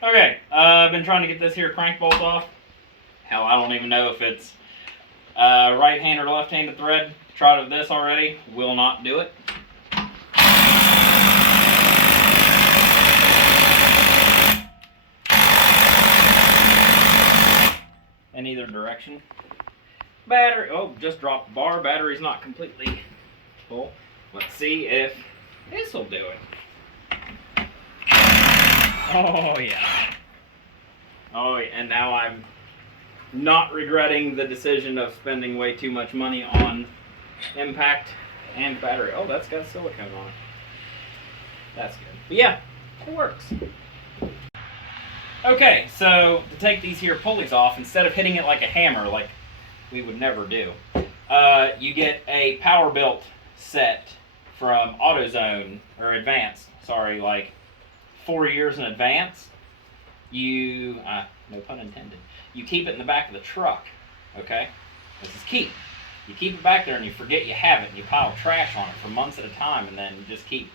Okay, I've been trying to get this here crank bolt off. Hell, I don't even know if it's right hand or left handed thread. Tried with this already, will not do it. In either direction. Battery, oh, just dropped the bar. Battery's not completely full. Let's see if this will do it. Oh yeah. Oh, and now I'm not regretting the decision of spending way too much money on impact and battery. Oh, that's got silicone on it. That's good. But yeah, it works. Okay, so to take these here pulleys off, instead of hitting it like a hammer, like we would never do, you get a power built set from AutoZone, or Advanced, sorry, like 4 years in advance. You, no pun intended, you keep it in the back of the truck, okay? This is key. You keep it back there and you forget you have it and you pile trash on it for months at a time and then you just keep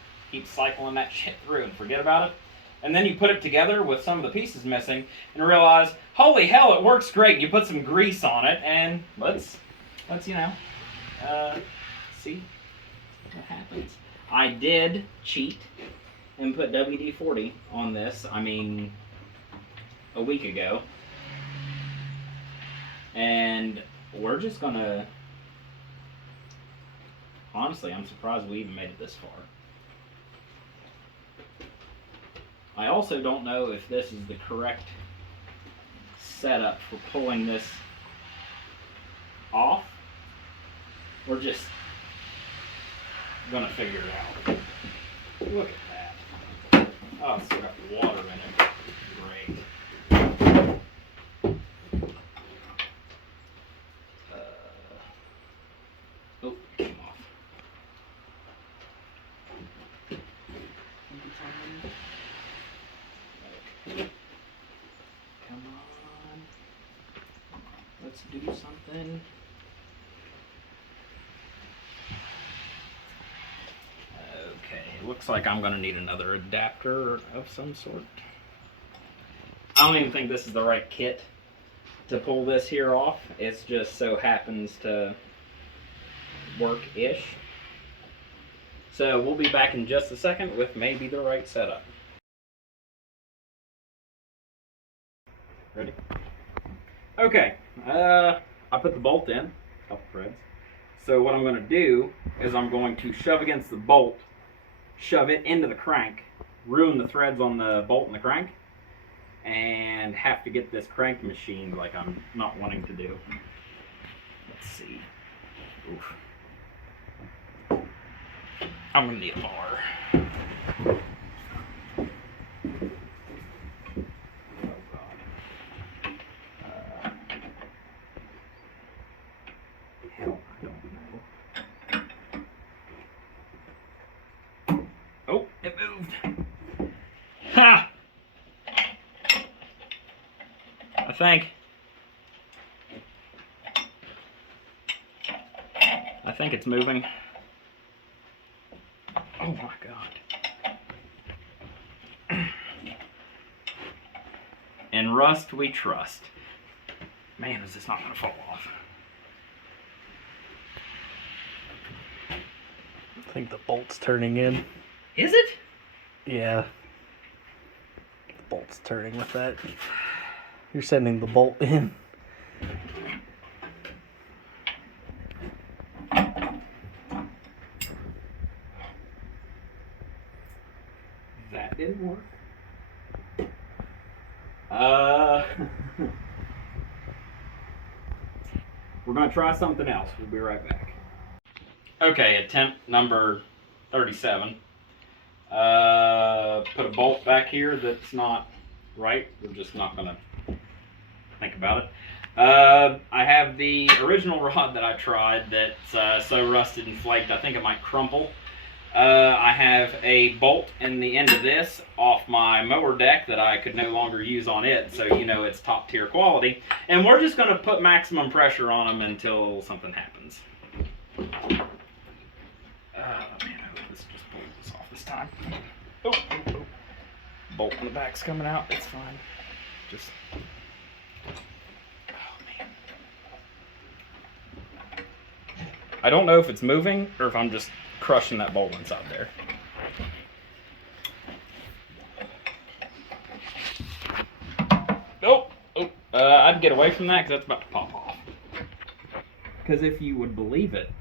cycling that shit through and forget about it. And then you put it together with some of the pieces missing and realize, holy hell, it works great. You put some grease on it and let's you know, see what happens. I did cheat and put WD-40 on this, I mean, a week ago. And we're just gonna, honestly, I'm surprised we even made it this far. I also don't know if this is the correct setup for pulling this off. We're just gonna figure it out. Look at that. Oh, it's got water in it. Great. Oh, it came off. Okay. Come on. Let's do something. Okay, it looks like I'm going to need another adapter of some sort. I don't even think this is the right kit to pull this here off. It just so happens to work-ish. So we'll be back in just a second with maybe the right setup. Ready? Okay, I put the bolt in, a couple threads. So what I'm going to do is I'm going to shove against the bolt, shove it into the crank, ruin the threads on the bolt and the crank, and have to get this crank machined like I'm not wanting to do. Let's see. Oof. I'm going to need a bar. Oh, it moved. Ha! I think it's moving. Oh my god. In rust we trust. Man, is this not gonna fall off? I think the bolt's turning in. Is it? Yeah. The bolt's turning with that. You're sending the bolt in. That didn't work. We're gonna try something else. We'll be right back. Okay, attempt number 37. Put a bolt back here that's not right. We're just not gonna think about it. I have the original rod that I tried that's so rusted and flaked I think it might crumple. I have a bolt in the end of this off my mower deck that I could no longer use on it, so you know it's top tier quality. And we're just going to put maximum pressure on them until something happens. Oh man, I hope this just pulls this off this time. Oh. Bolt in the back's coming out. It's fine. Just. Oh, man. I don't know if it's moving or if I'm just crushing that bolt inside there. I'd get away from that because that's about to pop off. Because if you would believe it,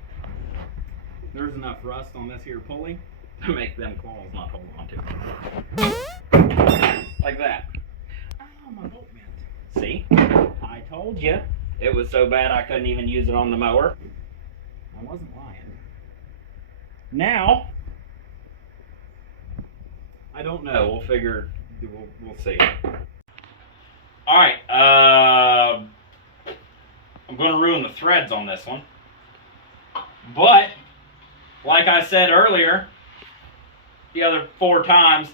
there's enough rust on this here pulley to make them claws not hold on to it. Like that. Oh, my bolt bent. See? I told you it was so bad I couldn't even use it on the mower. I wasn't lying. Now, I don't know. We'll figure. We'll see. All right. I'm going to ruin the threads on this one. But, like I said earlier, the other 4 times,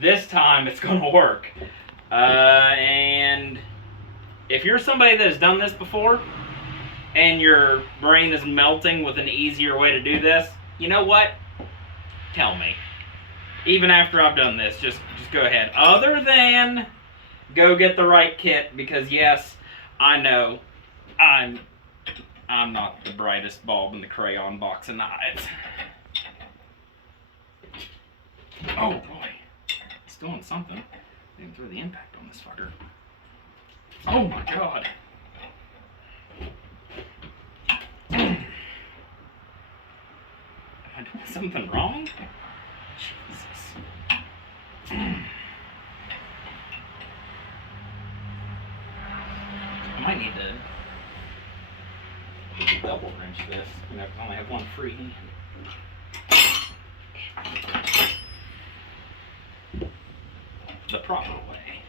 this time it's going to work. And if you're somebody that has done this before, and your brain is melting with an easier way to do this, you know what? Tell me. Even after I've done this, just go ahead. Other than go get the right kit, because yes, I know I'm not the brightest bulb in the crayon box of knives. Oh boy, it's doing something. Didn't throw the impact on this fucker. Oh my god. Am I doing something wrong? Jesus. I might need to double wrench this. I only have one free hand. The proper way.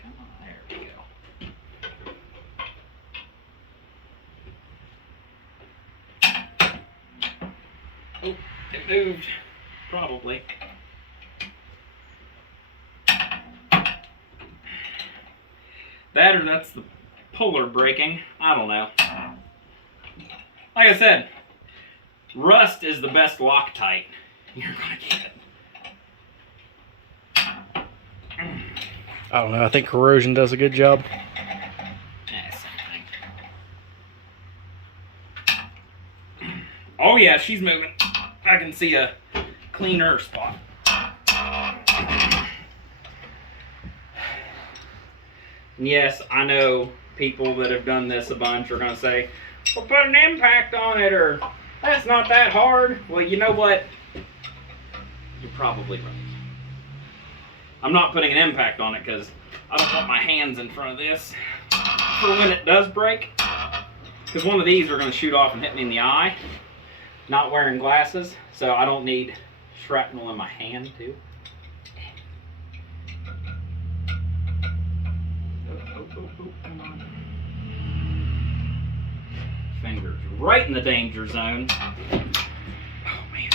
Come on, there we go. Oh, it moved. Probably. That or that's the puller breaking. I don't know. Like I said, rust is the best Loctite you're gonna get. I don't know. I think corrosion does a good job. Yeah, something. Oh yeah, she's moving. I can see a cleaner spot. Yes, I know people that have done this a bunch are going to say, well, put an impact on it, or that's not that hard. Well, you know what? You're probably right. I'm not putting an impact on it because I don't want my hands in front of this for when it does break. Because one of these are going to shoot off and hit me in the eye. Not wearing glasses, so I don't need shrapnel in my hand, too. Come on. Fingers right in the danger zone. Oh man.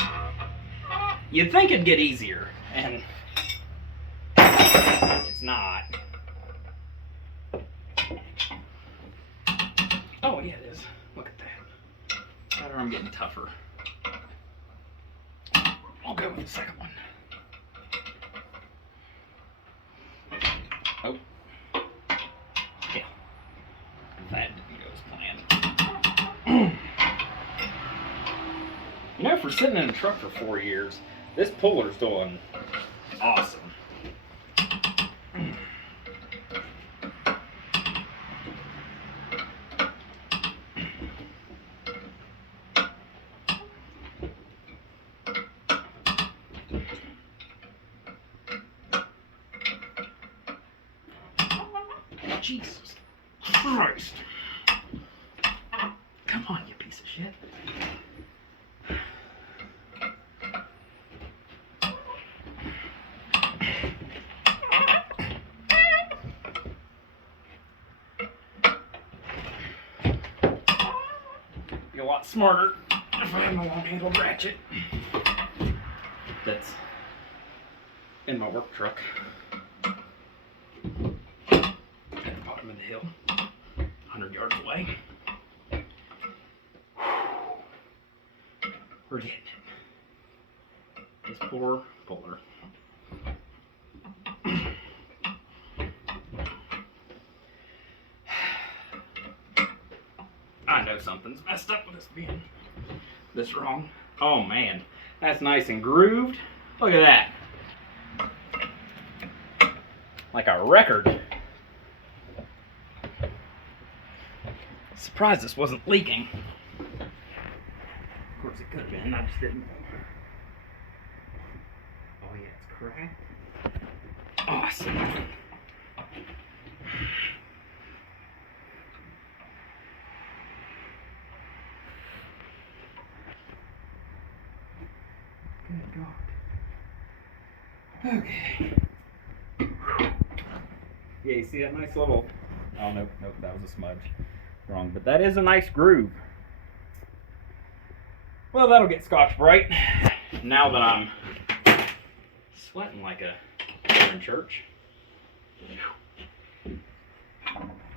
You'd think it'd get easier, and it's not. Oh yeah, it is. Look at that. That arm getting tougher. I'll go with the second one. Oh. Yeah. That didn't go as planned. You know, for sitting in a truck for 4 years, this puller's doing awesome. Jesus Christ. Come on, you piece of shit. Be a lot smarter if I had a long-handled ratchet. That's in my work truck. At the bottom of the hill, 100 yards away. We're getting it. This poor puller. I know something's messed up with this being this wrong. Oh man, that's nice and grooved. Look at that. Like a record. Surprised this wasn't leaking. Of course it could have been, I just didn't know. Oh yeah, it's cracked. Awesome. Good God. Okay. Yeah, you see that nice little... Oh, nope, that was a smudge. Wrong, but that is a nice groove. Well, that'll get Scotch-Brite. Now that I'm sweating like a in church,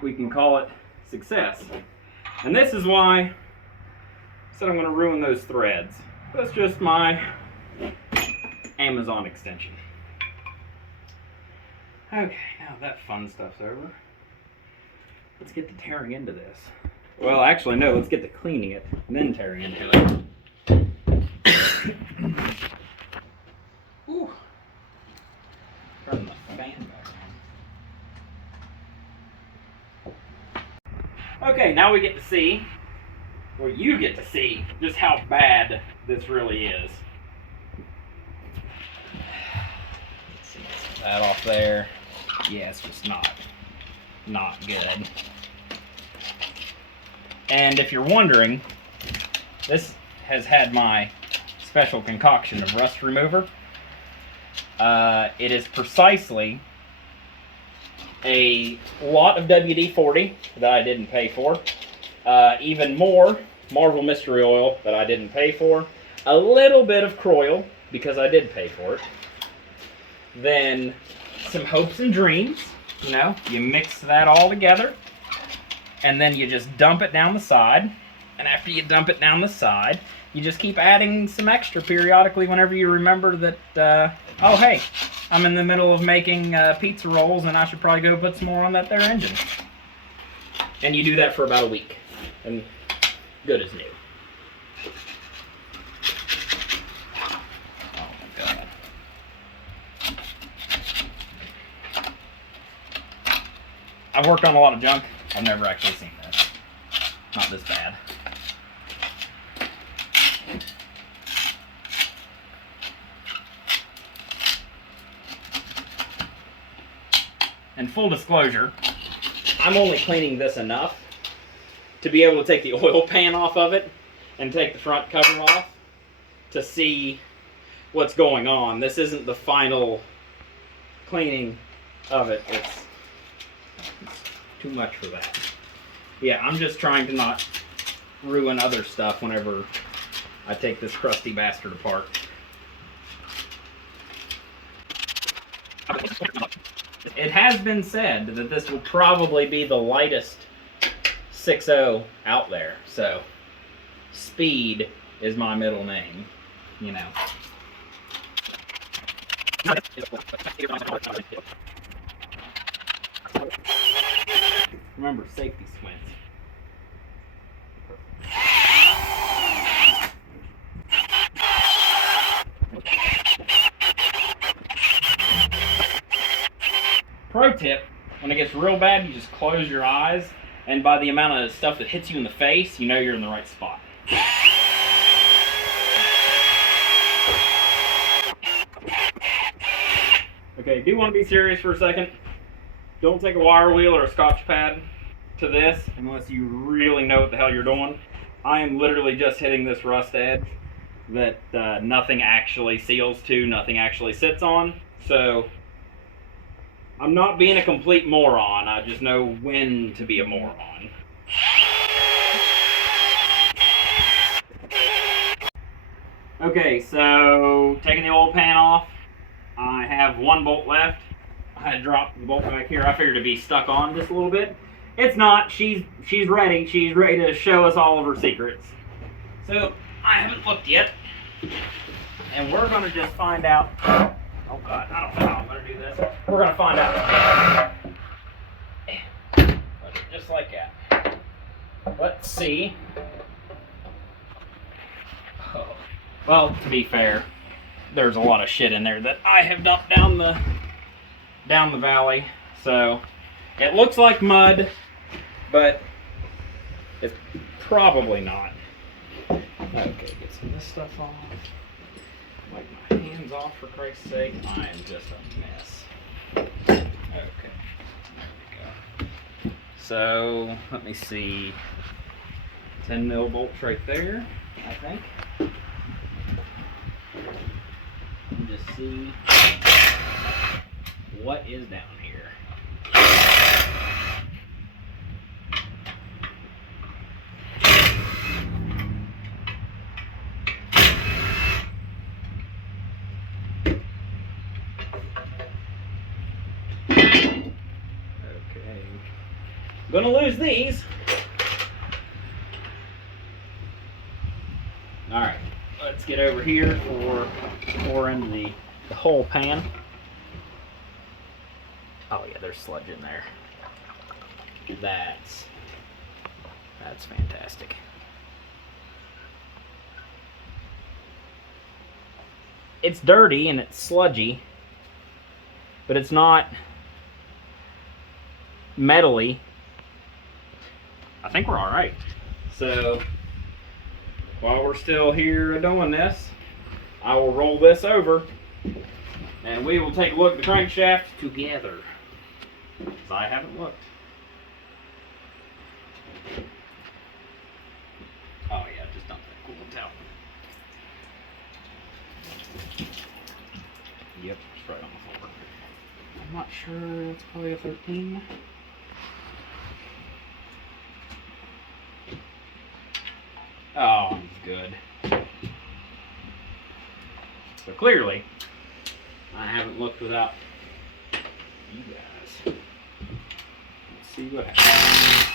we can call it success. And this is why I said I'm going to ruin those threads. That's just my Amazon extension. Okay, now that fun stuff's over, let's get to tearing into this. Well, actually, no, let's get to cleaning it and then tearing into it. Ooh. Turn the fan back on. Okay, now we get to see, or you get to see, just how bad this really is. Let's see, that off there. Yeah, it's just not good. And if you're wondering, this has had my special concoction of rust remover. It is precisely a lot of WD-40 that I didn't pay for, even more Marvel Mystery Oil that I didn't pay for, a little bit of Croyle because I did pay for it, then some Hopes and Dreams. You know, you mix that all together, and then you just dump it down the side. And after you dump it down the side, you just keep adding some extra periodically whenever you remember that, oh hey, I'm in the middle of making pizza rolls and I should probably go put some more on that there engine. And you do that for about a week, and good as new. Oh my God. I've worked on a lot of junk. I've never actually seen this. Not this bad. And full disclosure, I'm only cleaning this enough to be able to take the oil pan off of it and take the front cover off to see what's going on. This isn't the final cleaning of it. It's too much for that. Yeah, I'm just trying to not ruin other stuff whenever I take this crusty bastard apart. It has been said that this will probably be the lightest 6.0 out there, so speed is my middle name, you know. Remember, safety squints. Pro tip, when it gets real bad, you just close your eyes, and by the amount of stuff that hits you in the face, you know you're in the right spot. Okay, do want to be serious for a second. Don't take a wire wheel or a Scotch pad to this unless you really know what the hell you're doing. I am literally just hitting this rust edge that nothing actually seals to, nothing actually sits on. So I'm not being a complete moron. I just know when to be a moron. Okay, so taking the oil pan off, I have one bolt left. I dropped the bolt back here. I figured it'd be stuck on just a little bit. It's not. She's ready. She's ready to show us all of her secrets. So I haven't looked yet. And we're going to just find out. Oh God, I don't know how I'm going to do this. We're going to find out together. Just like that. Let's see. Oh. Well, to be fair, there's a lot of shit in there that I have dumped down the valley. So it looks like mud, but it's probably not. Okay, get some of this stuff off. Wipe my hands off, for Christ's sake. I am just a mess. Okay, there we go. So, let me see. 10 mil bolts right there, I think. And just see what is down here. Gonna lose these. Alright, let's get over here for pour into the whole pan. Oh yeah, there's sludge in there. That's fantastic. It's dirty and it's sludgy, but it's not metally. I think we're all right. So while we're still here doing this, I will roll this over and we will take a look at the crankshaft together, because I haven't looked. Oh yeah, just dump that coolant out. Yep, it's right on the floor. I'm not sure, it's probably a 13. Oh, he's good. So clearly, I haven't looked without you guys. Let's see what happens.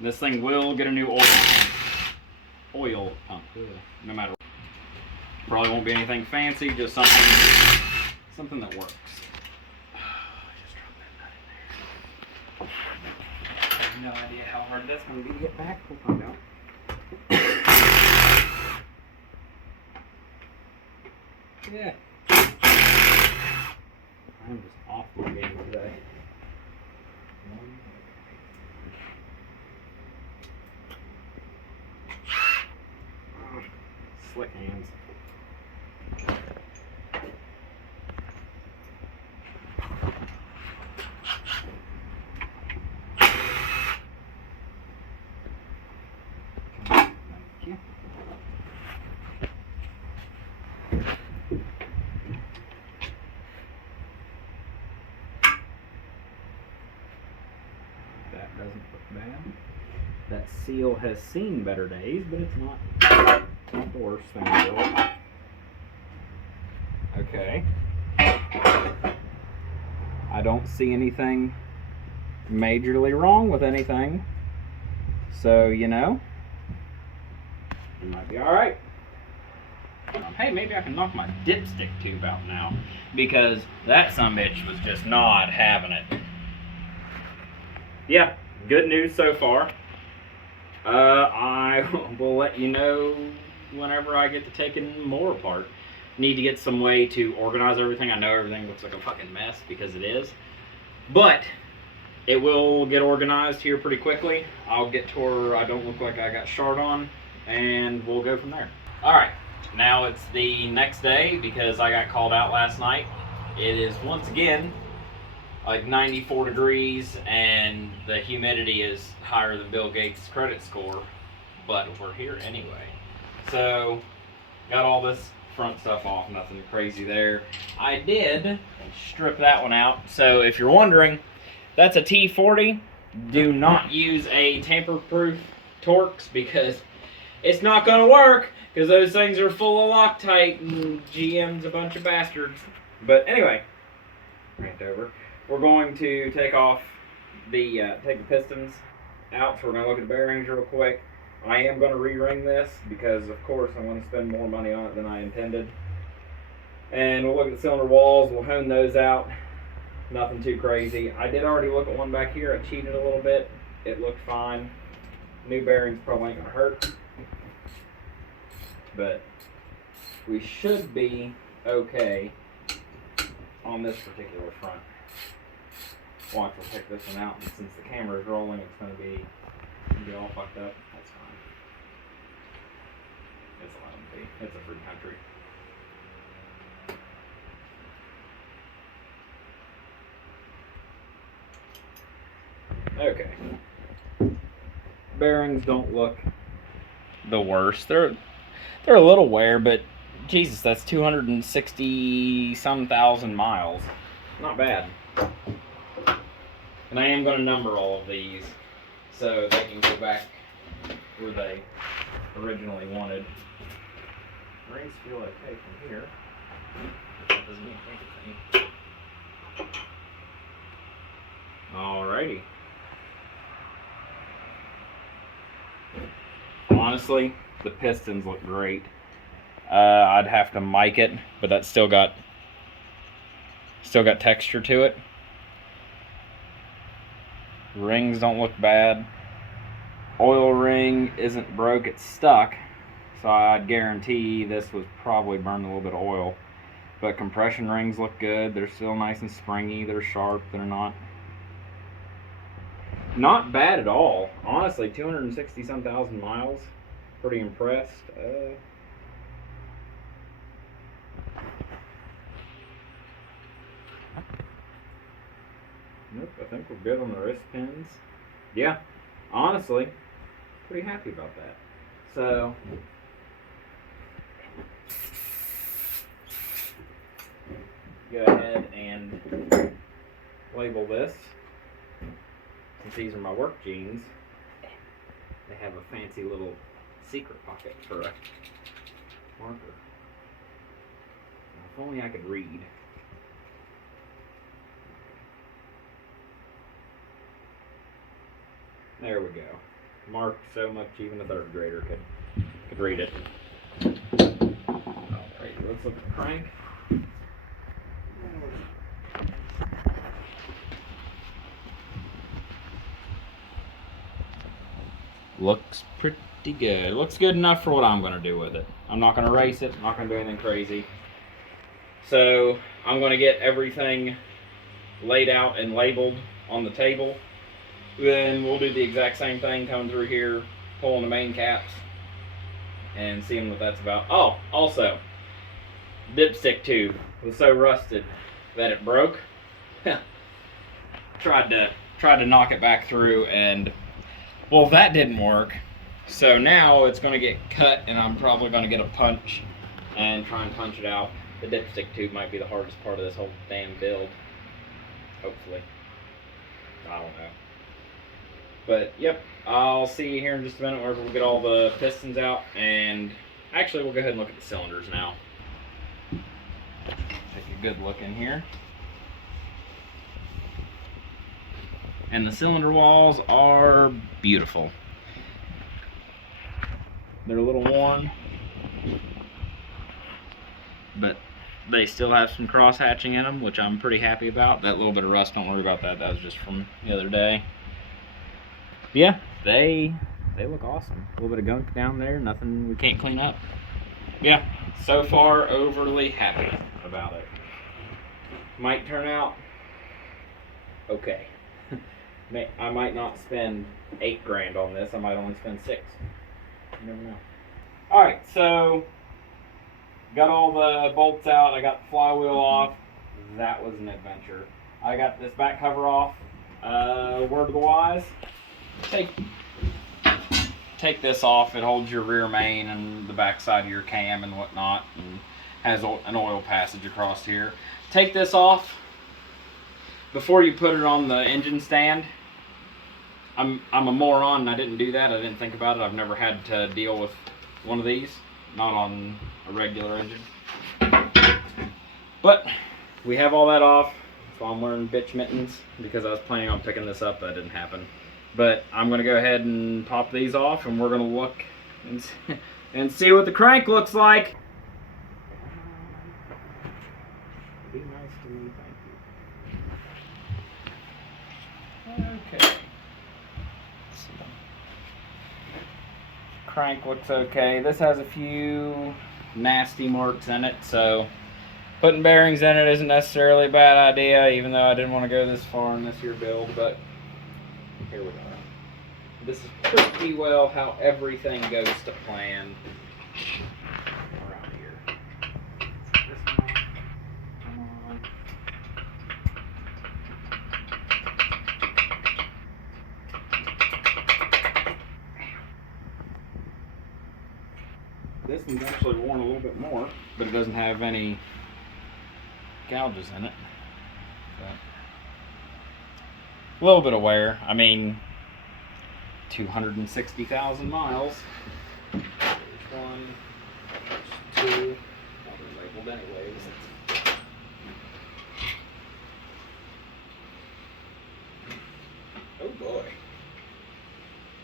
This thing will get a new oil pump, no matter what. Probably won't be anything fancy, just something that works. Just drop that nut in there. I have no idea how hard that's going to be to get back. We'll find out. Yeah. I'm just off the game today. Slick hands. Thank you. That doesn't look bad. That seal has seen better days, but it's not the worst thing in the world. Okay. I don't see anything majorly wrong with anything. So, you know, it might be alright. Hey, maybe I can knock my dipstick tube out now, because that sumbitch was just not having it. Yeah, good news so far. I will let you know whenever I get to taking more apart. Need to get some way to organize everything. I know everything looks like a fucking mess, because it is. But it will get organized here pretty quickly. I'll get to where I don't look like I got shard on, and we'll go from there. Alright, now it's the next day, because I got called out last night. It is once again like 94 degrees, and the humidity is higher than Bill Gates' credit score, but we're here anyway. So, got all this front stuff off, nothing crazy there. I did strip that one out, so if you're wondering, that's a T40. Do not use a tamper-proof Torx, because it's not going to work because those things are full of Loctite and GM's a bunch of bastards. But anyway, rant over. We're going to take off take the pistons out, so we're going to look at the bearings real quick. I am going to re-ring this because, of course, I want to spend more money on it than I intended. And we'll look at the cylinder walls. We'll hone those out. Nothing too crazy. I did already look at one back here. I cheated a little bit. It looked fine. New bearings probably ain't going to hurt. But we should be okay on this particular front. Watch, we'll take this one out, and since the camera is rolling, it's going to be all fucked up. That's fine. It's allowed to be. It's a free country. Okay. Bearings don't look the worst. They're a little wear, but Jesus, that's 260 some thousand miles. Not bad. And I am going to number all of these so they can go back where they originally wanted. Rings feel okay from here. That doesn't mean anything. Alrighty. Honestly, the pistons look great. I'd have to mic it, but that's still got texture to it. Rings don't look bad. Oil ring isn't broke, it's stuck. So I'd guarantee this was probably burned a little bit of oil. But compression rings look good. They're still nice and springy. They're sharp. They're not bad at all. Honestly, 260 some thousand miles. Pretty impressed. Nope, I think we're good on the wrist pins. Yeah, honestly, pretty happy about that. So, go ahead and label this. Since these are my work jeans, they have a fancy little secret pocket for a marker. Now, if only I could read. There we go. Marked so much even a third grader could read it. Alright, let's look at the crank. Looks pretty good. Looks good enough for what I'm going to do with it. I'm not going to race it. I'm not going to do anything crazy. So I'm going to get everything laid out and labeled on the table. Then we'll do the exact same thing coming through here, pulling the main caps, and seeing what that's about. Oh, also, dipstick tube was so rusted that it broke. tried to knock it back through, and well, that didn't work. So now it's going to get cut, and I'm probably going to get a punch and try and punch it out. The dipstick tube might be the hardest part of this whole damn build. Hopefully. I don't know. But, yep, I'll see you here in just a minute where we'll get all the pistons out, and actually we'll go ahead and look at the cylinders now. Take a good look in here. And the cylinder walls are beautiful. They're a little worn, but they still have some cross hatching in them, which I'm pretty happy about. That little bit of rust, don't worry about that. That was just from the other day. Yeah, they look awesome. A little bit of gunk down there, nothing we can't clean up. Yeah, so far overly happy about it. Might turn out okay. I might not spend $8 grand on this. I might only spend $6. You never know. All right, so got all the bolts out. I got the flywheel off. That was an adventure. I got this back cover off. Word of the wise. Take this off. It holds your rear main and the back side of your cam and whatnot, and has an oil passage across here. Take this off before you put it on the engine stand. I'm a moron and I didn't do that. I didn't think about it. I've never had to deal with one of these, not on a regular engine. But we have all that off, so I'm wearing bitch mittens because I was planning on picking this up. That didn't happen. But I'm gonna go ahead and pop these off, and we're gonna look and see what the crank looks like. Be nice to me, thank you. Okay. So, crank looks okay. This has a few nasty marks in it, so putting bearings in it isn't necessarily a bad idea, even though I didn't want to go this far in this here build, but here we are. This is pretty well how everything goes to plan around here. This one, come on. This one's actually worn a little bit more, but it doesn't have any gouges in it. But a little bit of wear. I mean, 260,000 miles. There's one, there's two. Well, they're labeled anyways. Oh boy.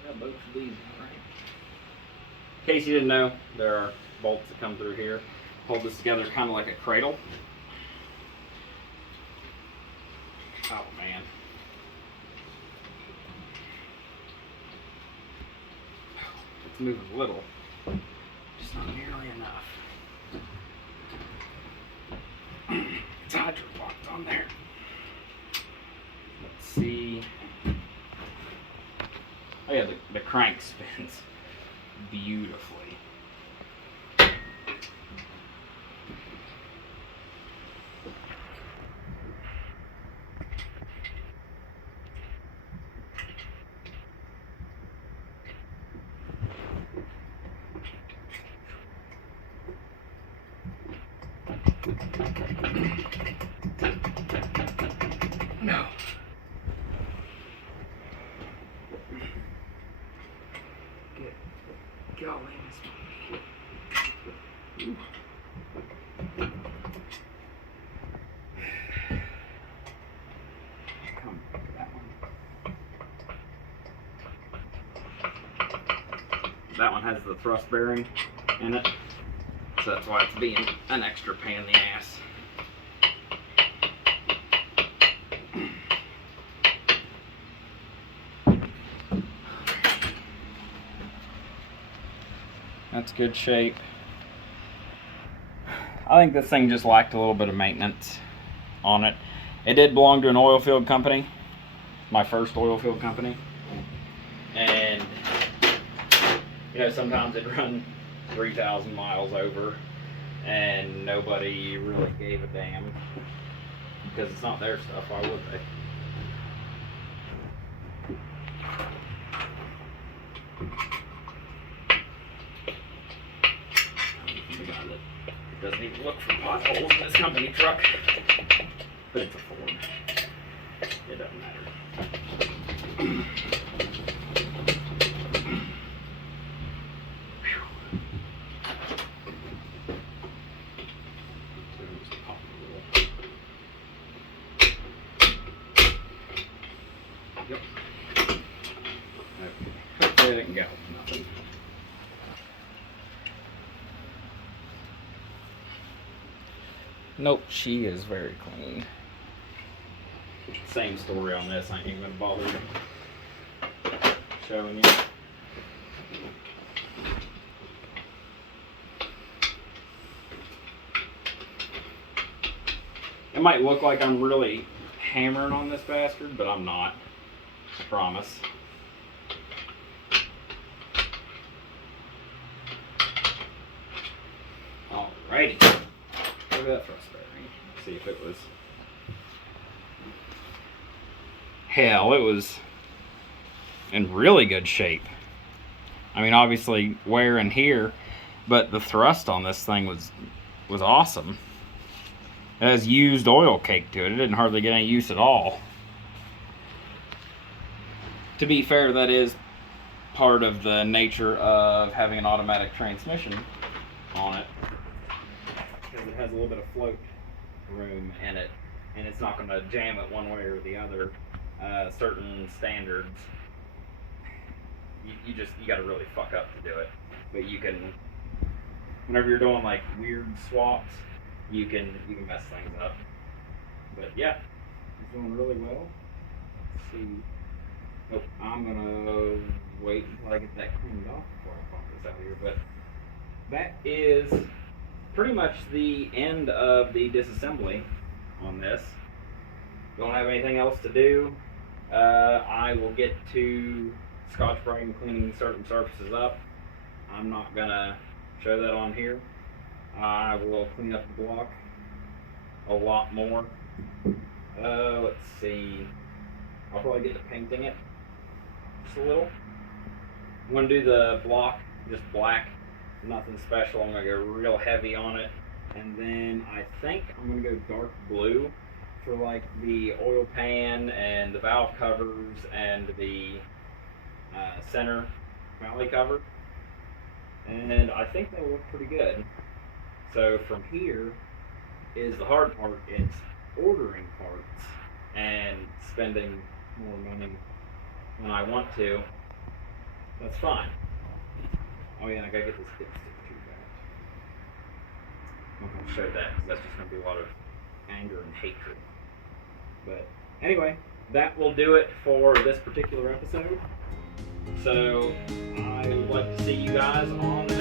I got both of these, alright. In case you didn't know, there are bolts that come through here. Hold this together kind of like a cradle. Oh man. It's moving a little, just not nearly enough. It's hydro locked on there. Let's see. Oh yeah, the crank spins beautifully. No. Get going. Ooh. Come back to that one. That one has the thrust bearing in it, so that's why it's being an extra pain in the ass. That's good shape. I think this thing just lacked a little bit of maintenance on it. It did belong to an oil field company, my first oil field company. And, you know, sometimes it'd run 3,000 miles over and nobody really gave a damn because it's not their stuff, why would they? Doesn't even look for potholes in this company truck, but it's a Ford. It doesn't matter. Yep. Okay. Hopefully I didn't go. Nothing. Nope, she is very clean. Same story on this. I ain't even gonna bother showing you. It might look like I'm really hammering on this bastard, but I'm not. I promise. Alrighty. Look at that thrust bearing. Let's see if it was. Hell, it was in really good shape. I mean, obviously wear in here, but the thrust on this thing was awesome. It has used oil cake to it. It didn't hardly get any use at all. To be fair, that is part of the nature of having an automatic transmission on it, because it has a little bit of float room in it, and it's not going to jam it one way or the other. Certain standards, you got to really fuck up to do it. But you can, whenever you're doing like weird swaps, you can mess things up. But yeah, it's doing really well. Let's see. Nope, I'm gonna wait until I get that cleaned off before I pop this out here. But that is pretty much the end of the disassembly on this. Don't have anything else to do. I will get to Scotch-Brite and cleaning certain surfaces up. I'm not gonna show that on here. I will clean up the block a lot more. Let's see. I'll probably get to painting it just a little. I'm gonna do the block just black, nothing special. I'm gonna go real heavy on it, and then I think I'm gonna go dark blue for like the oil pan and the valve covers and the center valley cover, and I think they look pretty good. So from here is the hard part. It's ordering parts and spending more money when I want to. That's fine. Oh yeah, and I gotta get this dipstick too back. I'm not gonna show that because that's just gonna be a lot of anger and hatred. But anyway, that will do it for this particular episode. So I would like to see you guys on the